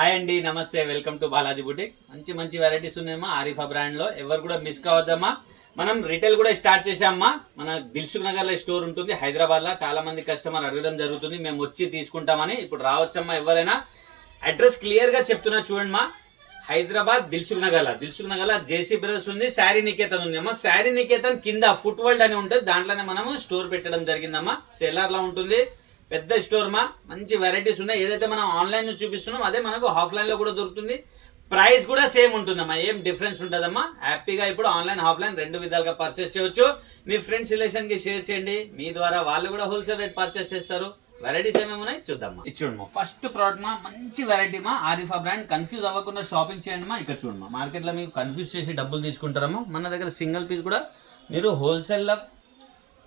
Hi అండి, నమస్తే. Welcome to Balaji boutique. మంచి మంచి వెరైటీస్ ఉన్నాయమ్మా ఆరిఫా బ్రాండ్ లో. ఎవరు కూడా మిస్ కావద్దమ్మా. మనం రిటైల్ కూడా స్టార్ట్ చేసామమ్మా. మన దిల్సుఖ్ నగర్ లో స్టోర్ ఉంటుంది హైదరాబాద్ లో. చాలా మంది కస్టమర్ అడగడం జరుగుతుంది, మేము వచ్చి తీసుకుంటామని. ఇప్పుడు రావచ్చమ్మా ఎవరైనా. అడ్రస్ క్లియర్ గా చెప్తున్నా చూడండి మా. హైదరాబాద్ దిల్సుఖ్ నగర్ జేసీ బ్రదర్స్ ఉంది, శారీ నికేతన్ ఉంది అమ్మా. శారీ నికేతన్ కింద ఫుట్ వరల్డ్ అని ఉంటుంది, దాంట్లోనే మనము స్టోర్ పెట్టడం జరిగిందమ్మా. సెల్లార్ లో ఉంటుంది, పెద్ద స్టోర్ మా. మంచి వెరైటీస్ ఉన్నాయి. ఏదైతే మనం ఆన్లైన్ లో చూపిస్తున్నాం అదే మనకు ఆఫ్లైన్ లో కూడా దొరుకుతుంది. ప్రైస్ కూడా సేమ్ ఉంటుందమ్మా, ఏం డిఫరెన్స్ ఉంటుందమ్మా. హ్యాపీగా ఇప్పుడు ఆన్లైన్ ఆఫ్లైన్ రెండు విధాలుగా పర్చేస్ చేయొచ్చు. మీ ఫ్రెండ్స్ రిలేషన్ కి షేర్ చేయండి, మీ ద్వారా వాళ్ళు కూడా హోల్సేల్ రేట్ పర్చేస్ చేస్తారు. వెరైటీస్ ఏమేమి ఉన్నాయి చూద్దామా. ఇది చూడమ్మా, ఫస్ట్ ప్రోడక్ట్ మా, మంచి వెరైటీ మా ఆరిఫా బ్రాండ్. కన్ఫ్యూజ్ అవ్వకుండా షాపింగ్ చేయండి మా. ఇక్కడ చూడమ్మా, మార్కెట్ లో మీకు కన్ఫ్యూజ్ చేసి డబ్బులు తీసుకుంటారమ్మా. మన దగ్గర సింగిల్ పీస్ కూడా మీరు హోల్సేల్ లో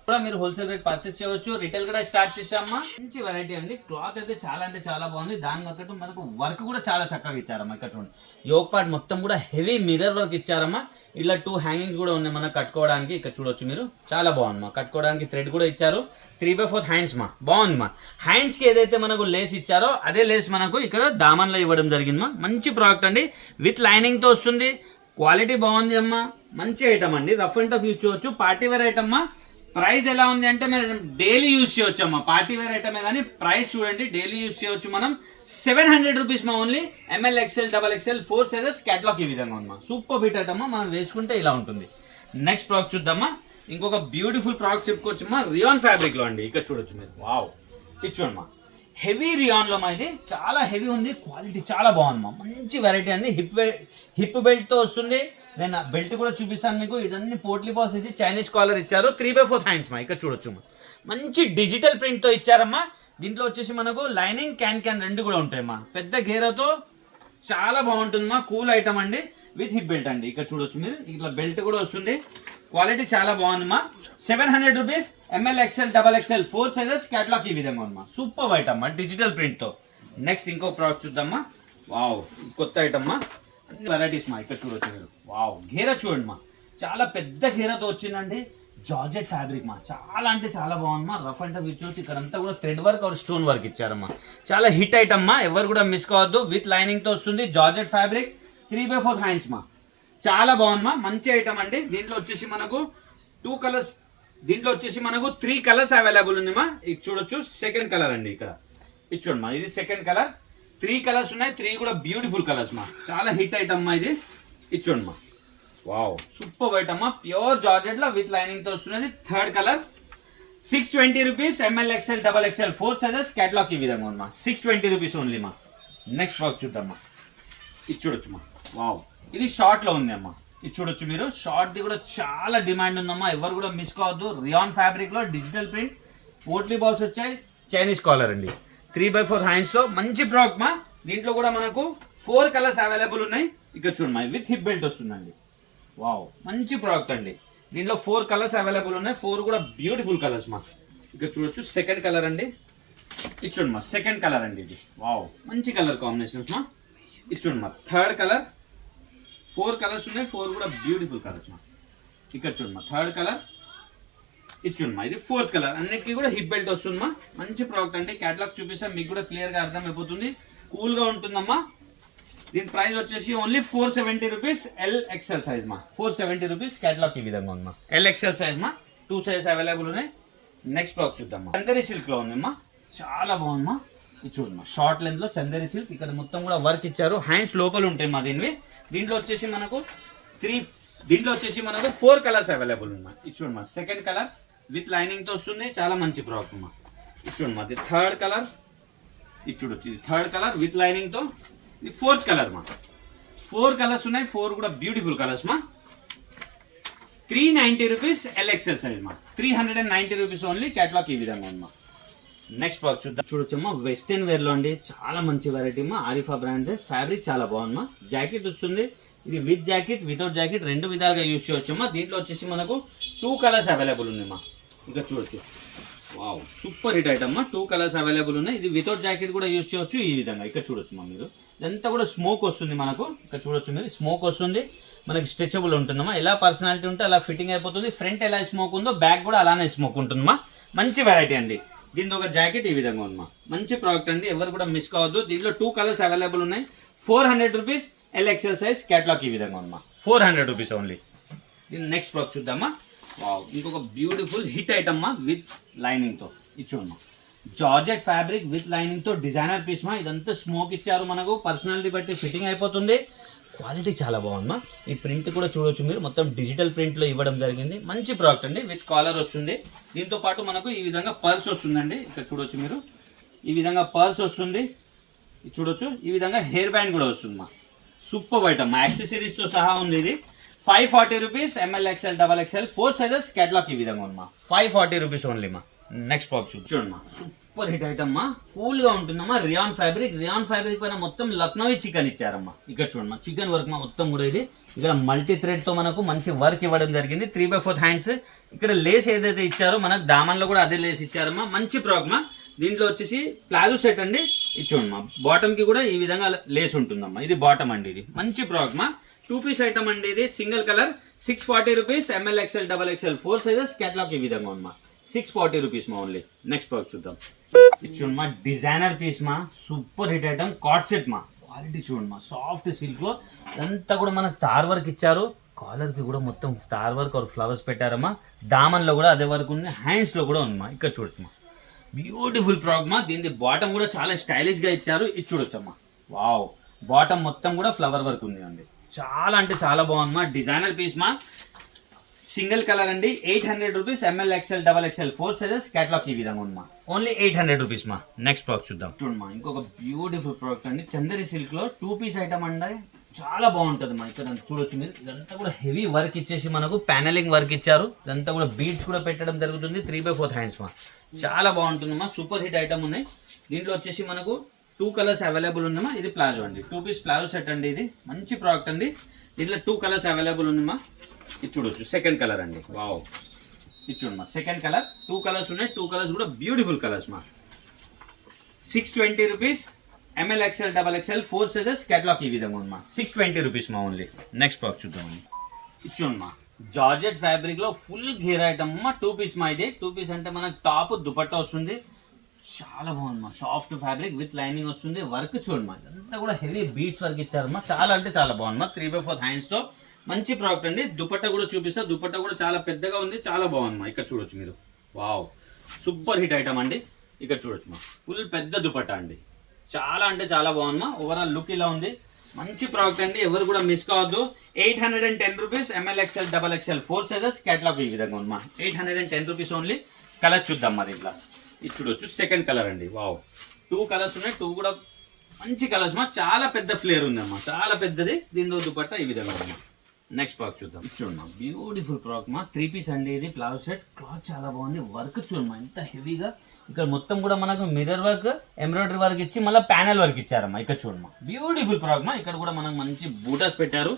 కూడా మీరు హోల్సేల్ రేట్ పర్చేస్ చేయవచ్చు. రిటైల్ కూడా స్టార్ట్ చేసామా. మంచి వెరైటీ అండి. క్లాత్ అయితే చాలా అంటే చాలా బాగుంది. దాని తగ్గట్టు మనకు వర్క్ కూడా చాలా చక్కగా ఇచ్చారమ్మా. ఇక్కడ చూడండి, యోక్ పార్ట్ మొత్తం కూడా హెవీ మిర్రర్ వర్క్ ఇచ్చారమ్మా. ఇలా 2 హ్యాంగింగ్స్ కూడా ఉన్నాయి మనకు కట్టుకోవడానికి. ఇక్కడ చూడొచ్చు మీరు, చాలా బాగుంది మా. కట్టుకోవడానికి థ్రెడ్ కూడా ఇచ్చారు. 3/4 హ్యాండ్స్ మా, బాగుంది మా. హ్యాండ్స్ కి ఏదైతే మనకు లేస్ ఇచ్చారో అదే లేస్ మనకు ఇక్కడ దామన్లో ఇవ్వడం జరిగింది మా. మంచి ప్రోడక్ట్ అండి, విత్ లైనింగ్ తో వస్తుంది. క్వాలిటీ బాగుంది అమ్మా. మంచి ఐటమ్ అండి, రఫ్ అండ్ టఫ్ యూజ్ చేయవచ్చు. పార్టీ వేర్ ఐటమ్ మా. ప్రైస్ ఎలా ఉంది అంటే మీరు డైలీ యూజ్ చేయవచ్చు అమ్మా. పార్టీ వేర్ ఐటమే కానీ ప్రైస్ చూడండి, డైలీ యూజ్ చేయవచ్చు మనం. 700 రూపీస్ మా only. ML XL XXL 4 sizes catalogue ఈ విధంగా ఉందమ్మా. సూపర్ బిట్ ఐటమ్ మనం వేసుకుంటే ఇలా ఉంటుంది. నెక్స్ట్ ప్రోడక్ట్ చూద్దామా. ఇంకొక బ్యూటిఫుల్ ప్రోడక్ట్ చెప్పుకోవచ్చు మా, రియాన్ ఫ్యాబ్రిక్ లో అండి. ఇక్కడ చూడొచ్చు మీరు, వావ్. ఇది చూడమ్మా, హెవీ రియాన్ లో మా. ఇది చాలా హెవీ ఉంది, క్వాలిటీ చాలా బాగుందమ్మా. మంచి వెరైటీ అండి. హిప్ బెల్ట్ తో వస్తుంది. నేను బెల్ట్ కూడా చూపిస్తాను మీకు. ఇదన్నీ పోట్లీ బాల్స్ ఇచ్చి చైనీస్ కాలర్ ఇచ్చారు. 3/4 హ్యాండ్స్ మా. ఇక్కడ చూడొచ్చు, మంచి డిజిటల్ ప్రింట్ తో ఇచ్చారమ్మా. దీంట్లో వచ్చేసి మనకు లైనింగ్ క్యాన్ రెండు కూడా ఉంటాయమ్మా. పెద్ద గేరతో చాలా బాగుంటుంది మా. కూల్ ఐటమ్ అండి, విత్ హిప్ బెల్ట్ అండి. ఇక్కడ చూడొచ్చు మీరు, ఇట్లా బెల్ట్ కూడా వస్తుంది. క్వాలిటీ చాలా బాగుంది మా. 700 rupees. ML XL XXL 4 sizes catalogue ఈ విధంగా ఉందమ్మా. సూపర్ ఐటమ్ మా, డిజిటల్ ప్రింట్ తో. నెక్స్ట్ ఇంకో ప్రోడక్ట్ చూద్దామా. వావ్, కొత్త ఐటమ్ మా. అన్ని వెరైటీస్ మా. ఇక్కడ చూడొచ్చు మీరు, వావ్. గేరా చూడండి మా, చాలా పెద్ద గేరాతో వచ్చిందండి. జార్జెట్ ఫ్యాబ్రిక్ మా, చాలా అంటే చాలా బాగుంది మా. రఫ్ అండ్ టఫ్ ఇచ్చి ఇక్కడ అంతా కూడా thread work or stone work ఇచ్చారమ్మా. చాలా హిట్ ఐటమ్ మా, ఎవరు కూడా మిస్ కావద్దు. విత్ లైనింగ్ తో వస్తుంది. జార్జెట్ ఫ్యాబ్రిక్, 3/4 హ్యాండ్స్ మా. చాలా బాగుంది మా, మంచి ఐటమ్ అండి. దీంట్లో వచ్చేసి మనకు 2 కలర్స్, దీంట్లో వచ్చేసి మనకు 3 కలర్స్ అవైలబుల్ ఉంది మా. ఇది చూడొచ్చు, సెకండ్ కలర్ అండి. ఇక్కడ ఇది చూడండి మా, ఇది సెకండ్ కలర్. 3 కలర్స్ ఉన్నాయి, 3 కూడా బ్యూటిఫుల్ కలర్స్ మా. చాలా హిట్ ఐటమ్ మా ఇది. ఇది చూడండి మా, వావ్. సూపర్ ఐటమ్ మా, ప్యూర్ జార్జెట్ లో విత్ లైనింగ్ తో వస్తున్నది. Third colour. 620 rupees. ML XL XXL 4 sizes catalogue ఈ విధంగా ఉంది మా. 620 రూపీస్ ఓన్లీ మా. నెక్స్ట్ బాక్స్ చూద్దామా. ఇది చూడొచ్చు మా, వావ్. ఇది షార్ట్ లో ఉంది అమ్మా. ఇది చూడొచ్చు మీరు, షార్ట్ ది కూడా చాలా డిమాండ్ ఉందమ్మా. ఎవరు కూడా మిస్ కావద్దు. రియాన్ ఫ్యాబ్రిక్ లో డిజిటల్ ప్రింట్, పోట్లీ బాల్స్ వచ్చాయి, చైనీస్ కాలర్ అండి. 3/4 హ్యాండ్స్ లో మంచి ప్రోడక్ట్ మా. దీంట్లో కూడా మనకు 4 కలర్స్ అవైలబుల్ ఉన్నాయి. ఇక్కడ చూడండి, విత్ హిప్ బెల్ట్ వస్తుందండి. వావ్, మంచి ప్రోడక్ట్ అండి. దీంట్లో 4 కలర్స్ అవైలబుల్ ఉన్నాయి. 4 కూడా బ్యూటిఫుల్ కలర్స్ మా. ఇక్కడ చూడొచ్చు, సెకండ్ కలర్ అండి. ఇది చూడండి మా, సెకండ్ కలర్ అండి. ఇది వావ్, మంచి కలర్ కాంబినేషన్స్ మా. ఇది చూడండి మా, థర్డ్ కలర్. 4 కలర్స్ ఉన్నాయి, 4 కూడా బ్యూటిఫుల్ కలర్స్ మా. ఇక్కడ చూడండి మా, థర్డ్ కలర్. ఇది చూడమ్మా, ఇది 4th కలర్. అన్నిటికీ కూడా హిప్ బెల్ట్ వస్తుందమ్మా. మంచి ప్రోడక్ట్ అండి. క్యాటలాగ్ చూపిస్తాం, మీకు కూడా క్లియర్ గా అర్థమైపోతుంది. కూల్ గా ఉంటుందమ్మా. దీని ప్రైస్ వచ్చేసి only 470 rupees. L XL size మా. 470 రూపీస్. క్యాటలాగ్ ఈ విధంగా ఉందమ్మా. L XL సైజ్ మా. 2 సైజ్ అవైలబుల్ ఉన్నాయి. నెక్స్ట్ ప్రోడక్ట్ చూద్దాం. చందేరి సిల్క్ లో ఉందమ్మా, చాలా బాగుందమ్మా. ఇది చూడమ్మా, షార్ట్ లెంత్ లో చందేరి సిల్క్. ఇక్కడ మొత్తం కూడా వర్క్ ఇచ్చారు. హ్యాండ్స్ లోపల ఉంటాయి మా దీనివి. దీంట్లో వచ్చేసి మనకు 4 కలర్స్ అవైలబుల్ ఉన్నాయి. ఇది చూడమ్మా, సెకండ్ కలర్ విత్ లైనింగ్ తో వస్తుంది. చాలా మంచి ప్రోడక్ట్ మా. ఇది చూడమ్మా, ఇది థర్డ్ కలర్. ఇది చూడొచ్చు, ఇది థర్డ్ కలర్ విత్ లైనింగ్ తో. ఇది 4th కలర్ మా. 4 కలర్స్ ఉన్నాయి, 4 కూడా బ్యూటిఫుల్ కలర్స్ మా. 390 రూపీస్. L XL సైజ్ మా. 390 రూపీస్ ఓన్లీ. క్యాటలాగ్ ఈ విధంగా ఉంది మా. నెక్స్ట్ బాక్స్ చూద్దాం. చూడొచ్చమ్మా, వెస్టర్న్ వేర్ లో అండి. చాలా మంచి వెరైటీ మా. ఆరిఫా బ్రాండ్. ఫ్యాబ్రిక్ చాలా బాగుంది మా. జాకెట్ వస్తుంది. ఇది విత్ జాకెట్, వితౌట్ జాకెట్ రెండు విధాలుగా యూజ్ చేయవచ్చమ్మా. దీంట్లో వచ్చేసి మనకు 2 కలర్స్ అవైలబుల్ ఉంది మా. ఇక్కడ చూడొచ్చు, wow, super hit item. 2 colours available ఉన్నాయి. ఇది వితౌట్ జాకెట్ కూడా యూజ్ చేయవచ్చు ఈ విధంగా. ఇక్కడ చూడొచ్చు మా మీరు, ఇదంతా కూడా స్మోక్ వస్తుంది మనకు. ఇక్కడ చూడొచ్చు మీరు, స్మోక్ వస్తుంది మనకి. స్ట్రెచబుల్ ఉంటుందమ్మా. ఎలా పర్సనాలిటీ ఉంటే అలా ఫిట్టింగ్ అయిపోతుంది. ఫ్రంట్ ఎలా స్మోక్ ఉందో బ్యాక్ కూడా అలానే స్మోక్ ఉంటుందమ్మా. మంచి వెరైటీ అండి. దీంట్లో ఒక జాకెట్ ఈ విధంగా ఉందమ్మా. మంచి ప్రోడక్ట్ అండి, ఎవరు కూడా మిస్ కావద్దు. దీంట్లో 2 కలర్స్ అవైలబుల్ ఉన్నాయి. 400 రూపీస్ LXL సైజ్. క్యాటలాగ్ ఈ విధంగా ఉందమ్మా. 400 రూపీస్ ఓన్లీ. దీని నెక్స్ట్ ప్రోడక్ట్ చూద్దామా. వావ్, ఇంకొక బ్యూటిఫుల్ హిట్ ఐటమ్ మా విత్ లైనింగ్ తో. ఇది చూడమ్మా, జార్జెట్ ఫ్యాబ్రిక్ విత్ లైనింగ్ తో డిజైనర్ పీస్ మా. ఇదంతా స్మోక్ ఇచ్చారు మనకు, పర్సనాలిటీ బట్టి ఫిట్టింగ్ అయిపోతుంది. క్వాలిటీ చాలా బాగుందమ్మా. ఈ ప్రింట్ కూడా చూడొచ్చు మీరు, మొత్తం డిజిటల్ ప్రింట్ లో ఇవ్వడం జరిగింది. మంచి ప్రోడక్ట్ అండి, విత్ కాలర్ వస్తుంది. దీంతో పాటు మనకు ఈ విధంగా పర్స్ వస్తుందండి. ఇక్కడ చూడొచ్చు మీరు, ఈ విధంగా పర్స్ వస్తుంది. చూడొచ్చు, ఈ విధంగా హెయిర్ బ్యాండ్ కూడా వస్తుంది మా. సూపర్ ఐటమ్ మా, యాక్సెసరీస్ తో సహా ఉంది. ఇది 540 rupees. ML XL XXL 4 sizes. Catalogue ఈ విధంగా ఉందమ్మా. 540 రూపీస్ ఓన్లీ మా. నెక్స్ట్ బాక్స్ చూడమ్మా, సూపర్ హిట్ ఐటమ్ మా. కూల్ గా ఉంటుందమ్మా. రియాన్ ఫ్యాబ్రిక్, రియాన్ ఫ్యాబ్రిక్ పైన మొత్తం లక్నోవి చికెన్ ఇచ్చారమ్మా. ఇక్కడ చూడమ్మా, చికెన్ వర్క్ మా మొత్తం కూడా. ఇది ఇక్కడ మల్టీ థ్రెడ్ తో మనకు మంచి వర్క్ ఇవ్వడం జరిగింది. 3/4 హ్యాండ్స్. ఇక్కడ లేస్ ఏదైతే ఇచ్చారో మనకు దామన్ లో కూడా అదే లేస్ ఇచ్చారమ్మా. మంచి ప్రోడక్ట్ మా. దీంట్లో వచ్చేసి ప్లాజో సెట్ అండి. ఇది చూడమ్మా, బాటమ్ కి కూడా ఈ విధంగా లేస్ ఉంటుందమ్మా. ఇది బాటమ్ అండి. ఇది మంచి ప్రోడక్ట్ మా. 2 పీస్ ఐటమ్ అండి. ఇది single colour. 640 rupees. ML XL XXL 4 sizes. Catalogue ఈ విధంగా ఉందమ్మా. 640 రూపీస్ మా ఓన్లీ. నెక్స్ట్ ప్రోడక్ట్ చూద్దాం. ఇది చూడమ్మా, డిజైనర్ పీస్ మా. Super hit item, card set మా. క్వాలిటీ చూడమ్మా, సాఫ్ట్ సిల్క్ లో ఇదంతా కూడా మనకు తార్ వర్క్ ఇచ్చారు. కాలర్ కి కూడా మొత్తం star work or flowers పెట్టారమ్మా. Daman లో కూడా అదే వర్క్ ఉంది. హ్యాండ్స్ లో కూడా ఉందమ్మా. ఇక్కడ చూడమ్మా, బ్యూటిఫుల్ ప్రోడక్ట్ మా. దీని బాటమ్ కూడా చాలా స్టైలిష్ గా ఇచ్చారు. ఇది చూడొచ్చమ్మా. వావ్, బాటమ్ మొత్తం కూడా ఫ్లవర్ వర్క్ ఉంది అండి. చాలా అంటే చాలా బాగుందమ్మా. డిజైనర్ పీస్ మా. సింగిల్ కలర్ అండి. 800 rupees. ML XL XXL 4 sizes. Catalogue ఈ విధంగా ఉందమ్మా. ఓన్లీ 800 రూపీస్ మా. నెక్స్ట్ ప్రోడక్ట్ చూద్దాం. చూడమ్మా, ఇంకొక బ్యూటిఫుల్ ప్రోడక్ట్ అండి. చందరి సిల్క్ లో 2 పీస్ ఐటమ్ అండి. చాలా బాగుంటుంది మా. ఇక్కడ చూడొచ్చు మీరు, ఇదంతా కూడా హెవీ వర్క్ ఇచ్చేసి మనకు ప్యానలింగ్ వర్క్ ఇచ్చారు. ఇదంతా కూడా బీడ్స్ కూడా పెట్టడం జరుగుతుంది. 3/4 హ్యాండ్స్ మా. చాలా బాగుంటుంది మా. సూపర్ హిట్ ఐటమ్ ఉన్నాయి. దీంట్లో వచ్చేసి మనకు 2 కలర్స్ అవైలబుల్ ఉందమ్మా. ఇది ప్లాజో అండి. 2 పీస్ ప్లాజో సెట్ అండి. ఇది మంచి ప్రోడక్ట్ అండి. దీంట్లో 2 కలర్స్ అవైలబుల్ ఉందమ్మా. ఇది చూడొచ్చు, సెకండ్ కలర్ అండి. వావ్, ఇది చూడమ్మా, సెకండ్ కలర్. 2 కలర్స్ ఉన్నాయి. 2 కలర్స్ కూడా బ్యూటిఫుల్ కలర్స్ మా. 620 rupees. ML XL XXL 4 sizes. Catalogue ఈ విధంగా ఉందమ్మా. 620 రూపీస్ మా ఓన్లీ. నెక్స్ట్ ప్రోడక్ట్ చూద్దాం. ఇది చూడమ్మా, జార్జెట్ ఫ్యాబ్రిక్ లో ఫుల్ గేర్ ఐటమ్ అమ్మా. 2 పీస్ మా. ఇది 2 పీస్ అంటే మనకు టాప్ దుపట్టా వస్తుంది. చాలా బాగుందమ్మా. సాఫ్ట్ ఫ్యాబ్రిక్ విత్ లైనింగ్ వస్తుంది. వర్క్ చూడమ్మా, ఇదంతా కూడా హెవీ బీడ్స్ వర్క్ ఇచ్చారమ్మా. చాలా అంటే చాలా బాగుందమ్మా. 3/4 హ్యాండ్స్ తో మంచి ప్రోడక్ట్ అండి. దుపట్టా కూడా చూపిస్తా. దుపట్టా కూడా చాలా పెద్దగా ఉంది. చాలా బాగుందమ్మా. ఇక్కడ చూడొచ్చు మీరు. వావ్, సూపర్ హిట్ ఐటమ్ అండి. ఇక్కడ చూడొచ్చు మా, ఫుల్ పెద్ద దుపట్టా అండి. చాలా అంటే చాలా బాగుందమ్మా. ఓవరాల్ లుక్ ఇలా ఉంది. మంచి ప్రోడక్ట్ అండి, ఎవరు కూడా మిస్ కావద్దు. 810 rupees. ML XL XXL 4 sizes. Catalogue ఈ విధంగా ఉందమ్మా. 810 రూపీస్ ఓన్లీ. కలర్ చూద్దాం మరి. ఇట్లా ఇది చూడొచ్చు, సెకండ్ కలర్ అండి. వావ్, 2 కలర్స్ ఉన్నాయి. 2 కూడా మంచి కలర్స్ మా. చాలా పెద్ద ఫ్లేర్ ఉందమ్మా, చాలా పెద్దది. దీనిలో దుపట్టా ఈ విధంగా ఉంది. నెక్స్ట్ ప్రోడక్ట్ చూద్దాం. చూడమ్మా, బ్యూటిఫుల్ ప్రోడక్ట్ మా. 3 పీస్ అండి. ఇది ప్లాజో సెట్. క్లాత్ చాలా బాగుంది. వర్క్ చూడమ్మా, ఎంత హెవీగా. ఇక్కడ మొత్తం కూడా మనకు మిర్రర్ వర్క్, ఎంబ్రాయిడరీ వర్క్ ఇచ్చి మళ్ళీ ప్యానల్ వర్క్ ఇచ్చారమ్మా. ఇక్కడ చూడమ్మా, బ్యూటిఫుల్ ప్రోడక్ట్ మా. ఇక్కడ కూడా మనకు మంచి బూటాస్ పెట్టారు.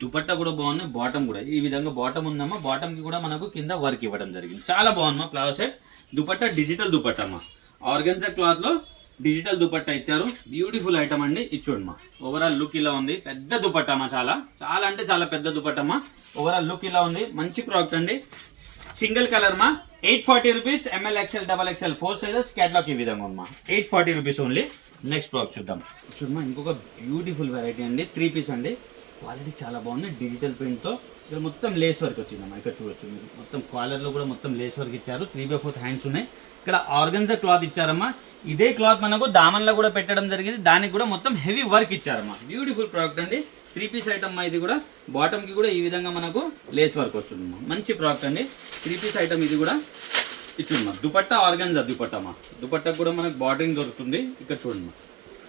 దుపట్టా కూడా బాగుంది. బాటమ్ కూడా ఈ విధంగా బాటమ్ ఉందమ్మా. బాటమ్ కి కూడా మనకు కింద వర్క్ ఇవ్వడం జరిగింది. చాలా బాగుందమ్మా palazzo set. Dupatta digital dupatta అమ్మా. ఆర్గన్జా క్లాత్ లో డిజిటల్ దుపట్టా ఇచ్చారు. బ్యూటిఫుల్ ఐటమ్ అండి. ఇది చూడమ్మా, ఓవరాల్ లుక్ ఇలా ఉంది. పెద్ద దుపట్టమ్మా, చాలా చాలా అంటే చాలా పెద్ద దుపట్టమ్మా. ఓవరాల్ లుక్ ఇలా ఉంది. మంచి ప్రోడక్ట్ అండి. సింగిల్ కలర్ మా. 840 rupees. ML XL XXL 4 sizes. Catalogue ఈ విధంగా ఉందమ్మా. 840 రూపీస్ ఓన్లీ. నెక్స్ట్ ప్రోడక్ట్ చూద్దాం. చూడమ్మా, ఇంకొక బ్యూటిఫుల్ వెరైటీ అండి. 3 పీస్ అండి. క్వాలిటీ చాలా బాగుంది. డిజిటల్ ప్రింట్ తో ఇక్కడ మొత్తం లేస్ వర్క్ వచ్చిందమ్మా. ఇక్కడ చూడొచ్చు మీరు, మొత్తం కాలర్ లో కూడా మొత్తం లేస్ వర్క్ ఇచ్చారు. 3/4 హ్యాండ్స్ ఉన్నాయి. ఇక్కడ ఆర్గన్జా క్లాత్ ఇచ్చారమ్మా. ఇదే క్లాత్ మనకు దామన్ లో కూడా పెట్టడం జరిగింది. దానికి కూడా మొత్తం హెవీ వర్క్ ఇచ్చారమ్మా. బ్యూటిఫుల్ ప్రోడక్ట్ అండి. 3 పీస్ ఐటమ్ ఇది కూడా. బాటమ్ కి కూడా ఈ విధంగా మనకు లేస్ వర్క్ వస్తుందమ్మా. మంచి ప్రోడక్ట్ అండి. 3 పీస్ ఐటమ్ ఇది కూడా. ఇచ్చుడమ్మా, దుపట్టా ఆర్గన్జా దుపట్టమ్మా. దుపట్టా కూడా మనకు బాటరింగ్ దొరుకుతుంది. ఇక్కడ చూడమ్మా,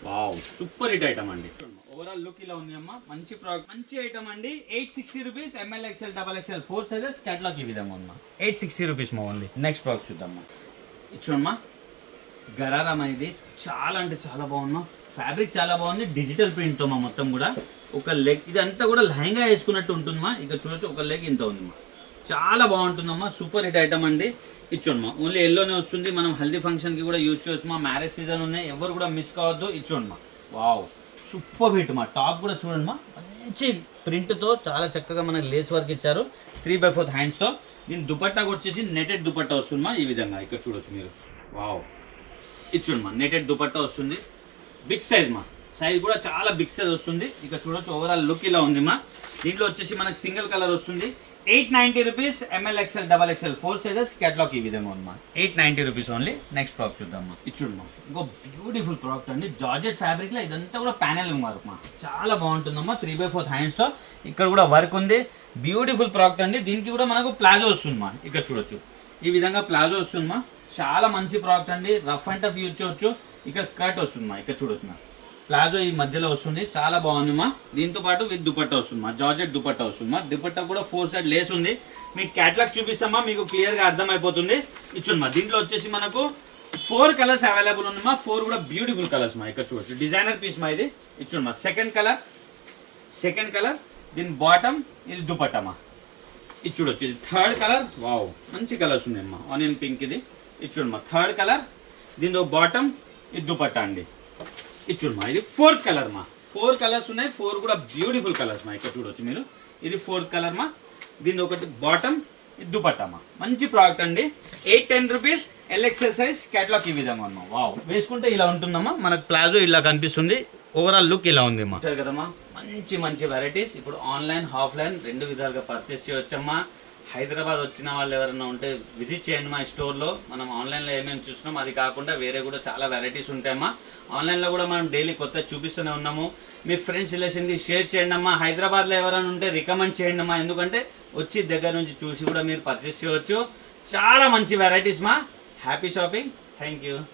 వావ్, సూపర్ హిట్ ఐటమ్ అండి. ఓవరాల్ లుక్ ఇలా ఉంది అమ్మా. మంచి ప్రోడక్ట్, మంచి ఐటమ్ అండి. 860 rupees. ML XL XXL 4 sizes. Catalogue ఈ విధంగా ఉందమ్మా. 860 రూపీస్ మా ఓన్లీ. నెక్స్ట్ ప్రోడక్ట్ చూద్దామా. ఇచ్చుడమ్మా, గరారా ఇది చాలా అంటే చాలా బాగుందమ్మా. ఫ్యాబ్రిక్ చాలా బాగుంది. డిజిటల్ ప్రింట్ తో మా మొత్తం కూడా. ఒక లెగ్ ఇదంతా కూడా లెహంగా వేసుకున్నట్టు ఉంటుందమ్మా. ఇక్కడ చూడొచ్చు, ఒక లెగ్ ఇంత ఉందమ్మా. చాలా బాగుంటుందమ్మా. సూపర్ హిట్ ఐటమ్ అండి. ఇచ్చోండమ్మా, ఓన్లీ ఎల్లోనే వస్తుంది. మనం హల్దీ ఫంక్షన్ కి కూడా యూజ్ చేయొచ్చు. మా మ్యారేజ్ సీజన్ ఉన్నాయి, ఎవరు కూడా మిస్ కావద్దు. ఇచ్చోండమ్మా, వావ్, సూపర్ హిట్ మా. టాప్ కూడా చూడండి మా, మంచి ప్రింట్తో చాలా చక్కగా మనకి లేస్ వర్క్ ఇచ్చారు 3/4 హ్యాండ్స్తో. దీని దుపట్టాకు వచ్చేసి నెటెడ్ దుపట్టా వస్తుందమ్మా. ఈ విధంగా ఇక్కడ చూడొచ్చు మీరు. వావ్, ఇది చూడమ్మా, నెటెడ్ దుపట్టా వస్తుంది. బిగ్ సైజ్ మా, సైజ్ కూడా చాలా బిగ్ సైజ్ వస్తుంది. ఇక్కడ చూడొచ్చు ఓవరాల్ లుక్ ఇలా ఉంది మా. దీంట్లో వచ్చేసి మనకి సింగిల్ కలర్ వస్తుంది. 890 rupees. ML XL XXL 4 sizes. Catalogue ఈ విధంగా ఉందమ్మా. 890 రూపీస్ ఓన్లీ. నెక్స్ట్ ప్రోడక్ట్ చూద్దామా. ఇది చూడమ్మా, ఇంకో బ్యూటిఫుల్ ప్రోడక్ట్ అండి. జార్జెట్ ఫ్యాబ్రిక్ లో ఇదంతా కూడా ప్యానెల్ వర్క్ మా, చాలా బాగుంటుందమ్మా. 3/4 హ్యాండ్స్ తో ఇక్కడ కూడా వర్క్ ఉంది. బ్యూటిఫుల్ ప్రోడక్ట్ అండి. దీనికి కూడా మనకు ప్లాజో వస్తుందమ్మా. ఇక్కడ చూడొచ్చు ఈ విధంగా ప్లాజో వస్తుందమ్మా. చాలా మంచి ప్రోడక్ట్ అండి. రఫ్ అండ్ టఫ్ యూజ్ చేయొచ్చు. ఇక్కడ కట్ వస్తుందమ్మా. ఇక్కడ చూడొచ్చు ప్లాజో ఈ మధ్యలో వస్తుంది, చాలా బాగుందిమా. దీంతో పాటు విత్ దుపట్టా వస్తుందమ్మా. జార్జెట్ దుపట్టా వస్తుందమ్మా. దుపట్టా కూడా 4 సైడ్ లేస్ ఉంది. మీకు క్యాటలాగ్ చూపిస్తామా, మీకు క్లియర్గా అర్థమైపోతుంది. ఇచ్చుందమ్మా. దీంట్లో వచ్చేసి మనకు 4 కలర్స్ అవైలబుల్ ఉందమ్మా. 4 కూడా బ్యూటిఫుల్ కలర్స్ మా. ఇక్కడ చూడొచ్చు డిజైనర్ పీస్ మా ఇది. ఇచ్చుందమ్మా. సెకండ్ కలర్ దీని బాటమ్, ఇది దుపట్టమా. ఇది చూడొచ్చు. ఇది థర్డ్ కలర్. వావ్, మంచి కలర్స్ ఉన్నాయమ్మా. ఆనియన్ పింక్ ఇది. ఇది చూడమ్మా థర్డ్ కలర్. దీని బాటమ్, ఇది దుపట్టా అండి. ఇది చూడమ్మా. ఇది 4th కలర్ మా. 4 కలర్స్ ఉన్నాయి. 4 కూడా బ్యూటిఫుల్ కలర్స్ మా. ఇక్కడ చూడొచ్చు మీరు. ఇది 4th కలర్ మా. దీని ఒకటి బాటమ్, ఇది దుపట్టా మా. మంచి ప్రోడక్ట్ అండి. 810 రూపీస్. LXL size. క్యాటలాగ్ ఈ విధంగా ఉన్నాం. వావ్, వేసుకుంటే ఇలా ఉంటుందమ్మా. మనకు ప్లాజో ఇలా కనిపిస్తుంది. ఓవరాల్ లుక్ ఇలా ఉంది మా. కదమ్మా, మంచి వెరైటీస్. ఇప్పుడు ఆన్లైన్ ఆఫ్లైన్ 2 విధాలుగా పర్చేస్ చేయవచ్చమ్మా. హైదరాబాద్ వచ్చిన వాళ్ళు ఎవరైనా ఉంటే విజిట్ చేయండి మా స్టోర్లో. మనం ఆన్లైన్లో ఏమేమి చూస్తున్నాం అది కాకుండా వేరే కూడా చాలా వెరైటీస్ ఉంటాయమ్మా. ఆన్లైన్లో కూడా మనం డైలీ కొత్త చూపిస్తూనే ఉన్నాము. మీ ఫ్రెండ్స్ రిలేషన్కి షేర్ చేయండి అమ్మా. హైదరాబాద్లో ఎవరైనా ఉంటే రికమెండ్ చేయండి అమ్మా. ఎందుకంటే వచ్చి దగ్గర నుంచి చూసి కూడా మీరు పర్చేస్ చేయవచ్చు. చాలా మంచి వెరైటీస్ మా. Happy shopping. Thank you.